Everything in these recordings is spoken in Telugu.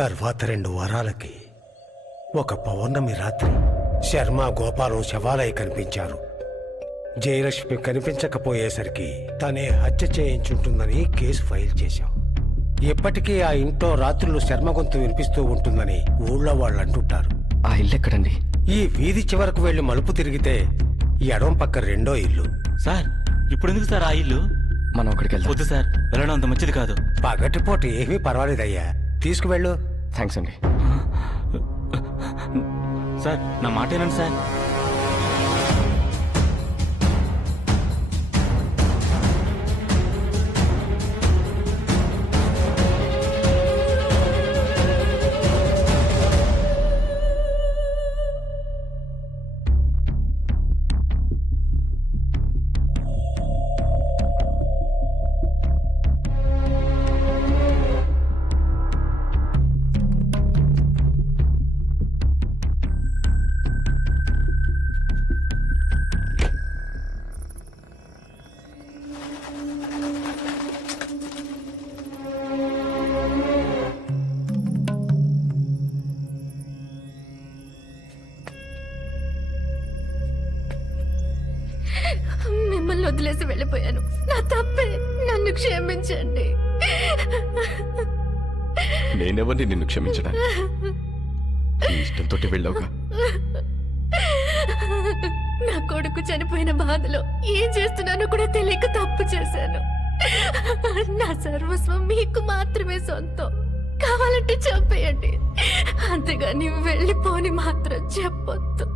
తర్వాత 2 వారాలకి ఒక పౌర్ణమి రాత్రి శర్మ గోపాలం శవాలయ కనిపించారు. జయలక్ష్మి కనిపించకపోయేసరికి తనే హత్య చేయించుంటుందని కేసు ఫైల్ చేశాం. ఇప్పటికీ ఆ ఇంట్లో రాత్రులు శర్మ గొంతు వినిపిస్తూ ఉంటుందని ఊళ్ళో వాళ్ళు అంటుంటారు. ఆ ఇల్లు ఎక్కడండి? ఈ వీధి చివరకు వెళ్లి మలుపు తిరిగితే ఎడం పక్క 2వ ఇల్లు. సార్ ఇప్పుడు ఎందుకు సార్ ఆ ఇల్లు? మనం అక్కడికి వెళ్దాం. వద్దు సార్, వెళ్ళడం అంత మంచిది కాదు. పగటిపూట ఏమీ పర్వాలేదయ్యా, తీసుకువెళ్ళు. థ్యాంక్స్ అండి. సార్ నా మాట ఏనండి సార్. మిమ్మల్ని వదిలేసి వెళ్ళిపోయాను, నా తప్పే, నన్ను క్షమించండి. నేనెవరిని నిన్ను క్షమించడానికి? నీ ఇష్టంతో వెళ్ళావుగా. నా కొడుకు చనిపోయిన బాధలో ఏం చేస్తున్నానో కూడా తెలియక తప్పు చేశాను. నా సర్వస్వం మీకు మాత్రమే సొంతం, కావాలంటే చంపేయండి, అంతేగాని వెళ్ళిపోని మాత్రం చెప్పొద్దు.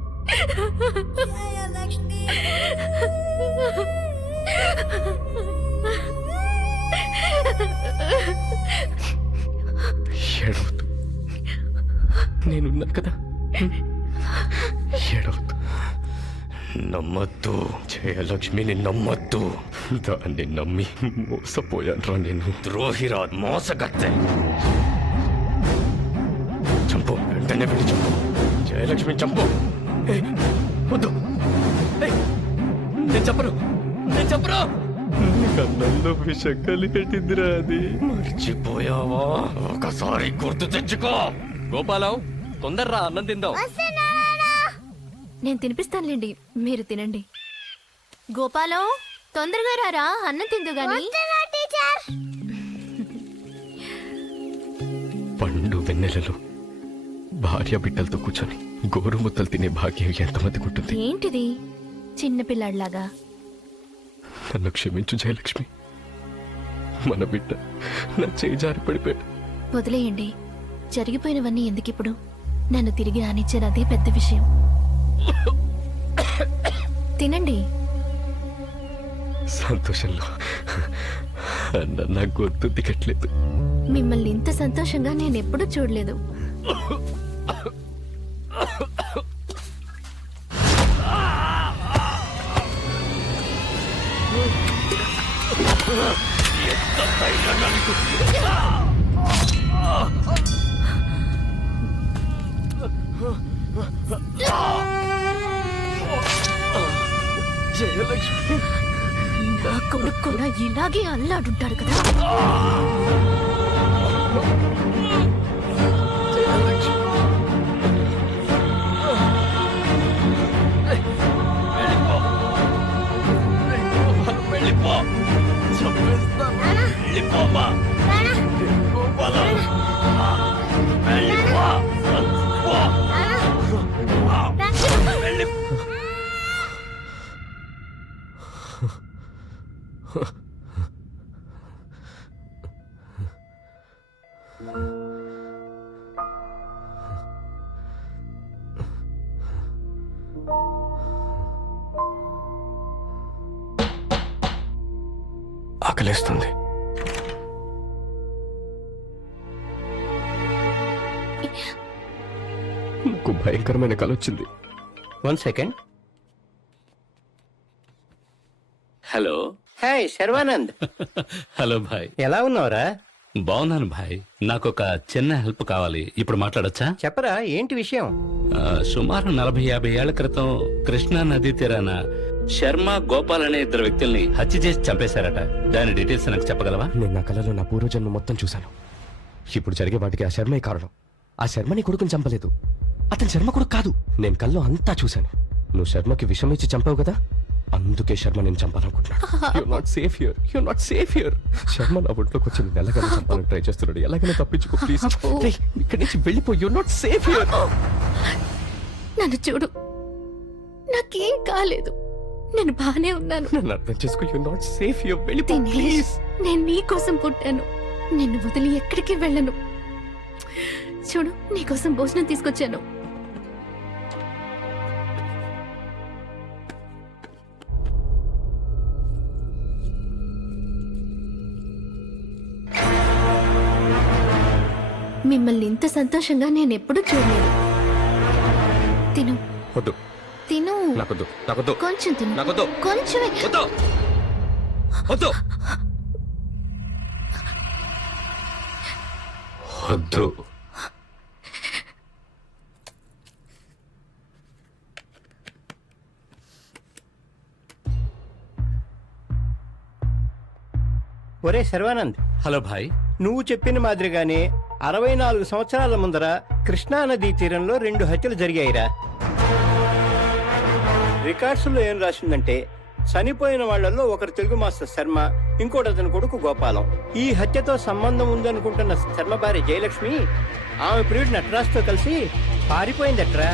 ఏడవద్దు, నేనున్నాను కదా. ఏడవద్దు. నమ్మద్దు జయలక్ష్మిని, నమ్మద్దు. దాన్ని నమ్మి మోసపోయాను నేను. ద్రోహిరా, మోసగత్తె. చంపు, వెంటనే వెళ్ళి చంపు. జయలక్ష్మి చంపు. వద్దు, నేను చెప్పను, నేను చెప్పను. కన్నంలో విషం కలిగట్టిందిరా, అది మర్చిపోయావా? ఒకసారి గుర్తు తెచ్చుకో. గోపాలం, తొందరరా, అన్నం తిందాం. నేను తినిపిస్తానులేండి, మీరు తినండి. గోపాలం, తొందరగా రారా, అన్నం తిందు గాని. పండు వెన్నెలలో భార్య బిడ్డలతో కూర్చొని గోరుముద్దలు తినే భాగ్యం ఎంతమందికి ఉంటుంది? ఏంటిది చిన్నపిల్లాడిలాగా? నన్ను క్షమించు జయలక్ష్మి. మన బిడ్డ నా చేయి జారి పడిపోయాడు. వదిలేయండి, జరిగిపోయినవన్నీ ఎందుకిప్పుడు? నన్ను తిరిగి రానిచ్చారు, అదే పెద్ద విషయం. తినండి. సంతోషంలో నా గొంతు దిగట్లేదు. మిమ్మల్ని ఇంత సంతోషంగా నేను ఎప్పుడూ చూడలేదు. జయలక్ష్మి, నా కొడుకు కూడా ఇలాగే అల్లాడుంటాడు కదా. ఆకలేస్తుంది. నాకు భయంకరమైన కల వచ్చింది. 1 second. Hello. Hi Sharwanand. Hello భాయ్, ఎలా ఉన్నావురా? బాగున్నాను భాయ్. నాకు ఒక చిన్న హెల్ప్ కావాలి, ఇప్పుడు మాట్లాడొచ్చా? చెప్పరా, ఏంటి విషయం? సుమారు 40-50 ఏళ్ల క్రితం కృష్ణా నదీ తీరాన శర్మ, గోపాల్ అనే 2 వ్యక్తుల్ని హత్య చేసి చంపేశారట. దాని డీటెయిల్స్ నాకు చెప్పగలవా? నేను నా కలలో నా పూర్వజన్మ మొత్తం చూశాను. ఇప్పుడు జరిగే వాటికి ఆ శర్మే కారణం. ఆ శర్మ నీ కొడుకుని చంపలేదు. అతని శర్మ కొడుకు కాదు. నేను కల్లో అంతా చూశాను. నువ్వు శర్మకి విషం ఇచ్చి చంపావు కదా, అందుకే శర్మ నేను చంపాలనుకుంటున్నాడు. You're not safe here. You're not safe here. Sharma నా ఒంట్లోకి వచ్చి నేను ఎలాగైనా చంపాలని ట్రై చేస్తున్నాడు. ఎలాగైనా తప్పించుకో ప్లీజ్. ఇక్కడి నుంచి వెళ్ళిపో. You're not safe here. నన్ను చూడు, నాకేం కాలేదు, నేను బానే ఉన్నాను. నన్ను అర్థం చేసుకో. You're not safe here. వెళ్ళిపో దినేష్, ప్లీజ్. నేను నీ కోసం పుట్టాను. నిన్ను వదిలి ఎక్కడికి వెళ్ళను. చూడు, నీకోసం భోజనం తీసుకొచ్చాను. మిమ్మల్ని ఇంత సంతోషంగా నేను ఎప్పుడూ చూడలేదు. తిను, వద్దు, తిను, నాకొద్దు, నాకొద్దు, కొంచెం తిను, నాకొద్దు, కొంచెమే. వద్దు, వద్దు, వద్దు. ఒరే శర్వానంద్, హలో భాయ్. నువ్వు చెప్పిన మాదిరిగానే 64 సంవత్సరాల ముందర కృష్ణా నదీ తీరంలో 2 హత్యలు జరిగాయిరా. రికార్డ్స్లో ఏం రాసిందంటే చనిపోయిన వాళ్లలో ఒకరు తెలుగు మాస్టర్ శర్మ, ఇంకోటి అతని కొడుకు గోపాలం. ఈ హత్యతో సంబంధం ఉందనుకుంటున్న శర్మ భార్య జయలక్ష్మి ఆమె ప్రియుడు నటరాజ్తో కలిసి పారిపోయిందట్రా.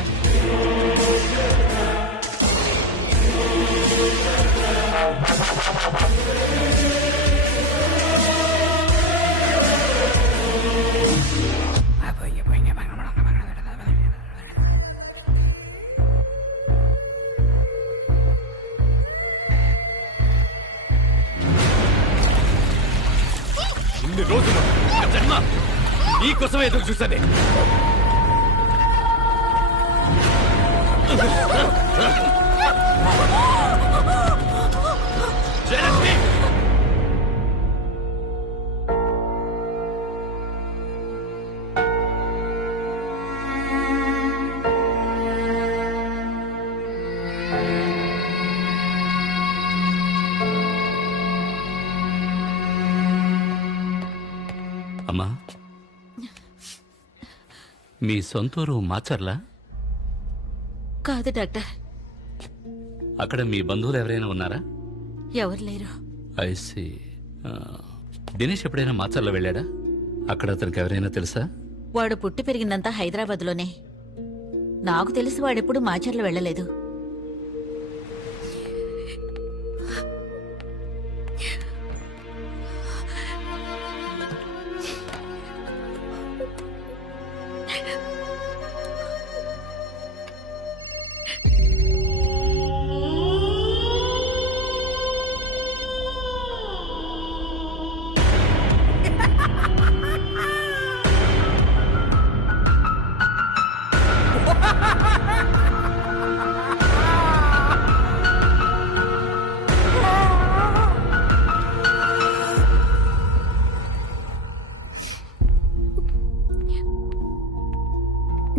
ఇన్ని రోజులు నా జన్మ నీకోసమే ఎదురు చూశానే. జయలక్ష్మి, అమ్మా, మీ సొంతూరు మాచర్లా? కాదు డాక్టర్, అక్కడ మీ బంధువులు ఎవరైనా ఉన్నారా? ఎవరు లేరు. ఐసి. దినేష్ ఎప్పుడైనా మాచర్లో వెళ్ళాడా? అక్కడ అతనికి ఎవరైనా తెలుసా? వాడు పుట్టి పెరిగిందంతా హైదరాబాద్లోనే. నాకు తెలిసి వాడెప్పుడు మాచర్లు వెళ్ళలేదు.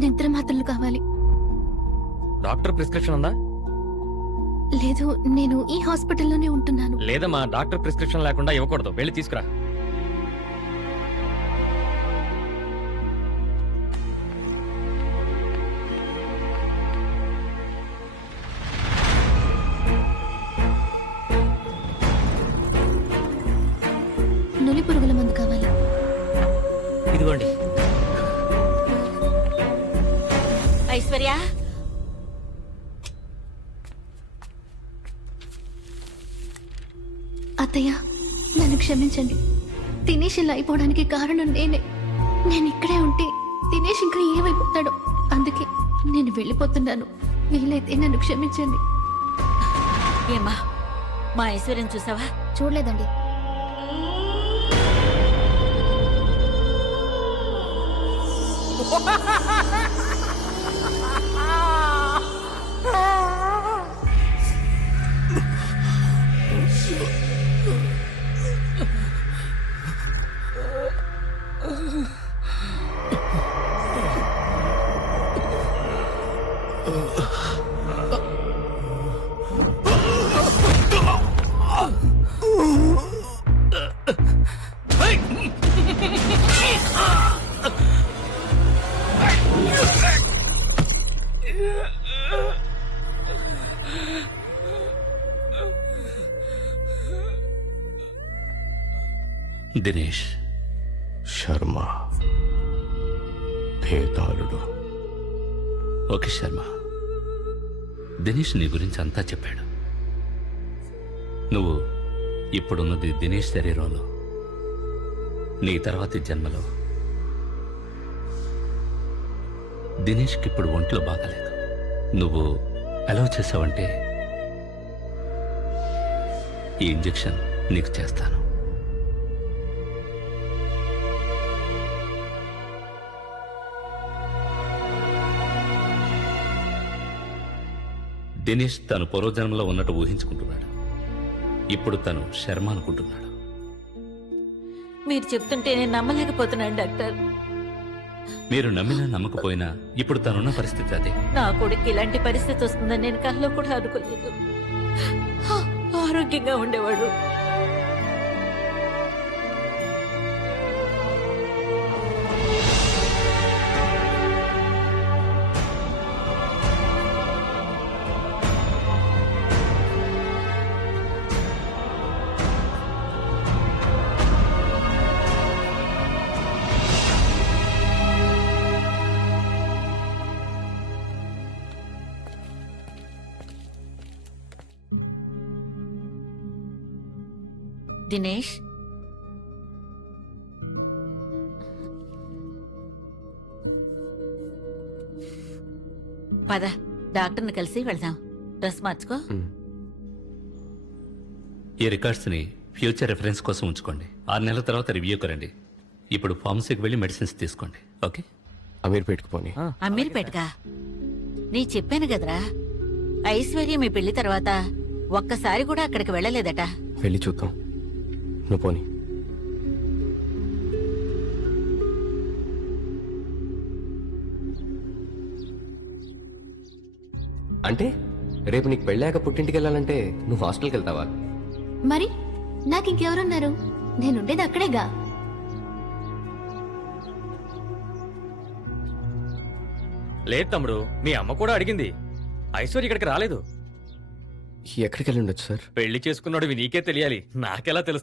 నిద్ర మాత్రలు కావాలి. డాక్టర్ ప్రిస్క్రిప్షన్ ఉందా? లేదు, నేను ఈ హాస్పిటల్లోనే ఉంటున్నాను. లేదమ్మా, డాక్టర్ ప్రిస్క్రిప్షన్ లేకుండా ఇవ్వకూడదు. వెళ్ళి తీసుకురా. నులి పురుగుల మందు కావాలి. ఇదిగోండి. ఐశ్వర్య, అత్తయ్య, నన్ను క్షమించండి. దినేష్ ఇలా అయిపోవడానికి కారణం నేనే. నేను ఇక్కడే ఉంటే దినేష్ ఇంకా ఏమైపోతాడో, అందుకే నేను వెళ్ళిపోతున్నాను. వీలైతే నన్ను క్షమించండి. ఏమ్మా, మా ఐశ్వర్యం చూసావా? చూడలేదండి. Hey! దినేష్, శర్మ భేతాళుడు. ఓకే శర్మ, దినేష్ నీ గురించి అంతా చెప్పాడు. నువ్వు ఇప్పుడున్నది దినేష్ శరీరంలో, నీ తర్వాతి జన్మలో దినేష్కి ఇప్పుడు ఒంట్లో బాగాలేదు. నువ్వు అలౌ చేసావంటే ఈ ఇంజెక్షన్ నీకు చేస్తాను. దినేష్ తను పూర్వజన్మలో ఉన్నట్టు ఊహించుకుంటున్నాడు. ఇప్పుడు తను శర్మ అనుకుంటున్నాడు. మీరు చెప్తుంటే నేను నమ్మలేకపోతున్నాను డాక్టర్. మీరు నమ్మినా నమ్మకపోయినా ఇప్పుడు తనున్న పరిస్థితి అదే. నా కొడుకు ఇలాంటి పరిస్థితి వస్తుందని నేను కల్లో కూడా అనుకోలేదు. ఆరోగ్యంగా ఉండేవాడు. దినేష్, పద డాక్టర్ని కలిసి వెళ్దాం. డ్రెస్ మార్చుకో. ఈ రికార్డ్స్ ని ఫ్యూచర్ రెఫరెన్స్ కోసం ఉంచుకోండి. 6 నెలల తర్వాత రివ్యూకి రండి. ఇప్పుడు ఫార్మసీకి వెళ్ళి మెడిసిన్స్ తీసుకోండి. ఓకే? అమీర్పేట్కి పోనీ. అమీర్పేటగా? నీ చెప్పాను కదరా, ఐశ్వర్య మీ పెళ్లి తర్వాత ఒక్కసారి కూడా అక్కడికి వెళ్ళలేదట. వెళ్ళి చూద్దాం, నువ్వు పోనీ. అంటే రేపు నీకు పెళ్ళాక పుట్టింటికి వెళ్ళాలంటే నువ్వు హాస్టల్కి వెళ్తావా? మరి నాకు ఇంకెవరున్నారు? నేనుండేది అక్కడేగా. లేదు తమ్ముడు, మీ అమ్మ కూడా అడిగింది. ఐశ్వర్య ఇక్కడికి రాలేదు. ఎక్కడికి వెళ్ళి ఉండొచ్చు సార్? పెళ్లి చేసుకున్నాడు నీకే తెలియాలి, నాకెలా తెలుస్తుంది?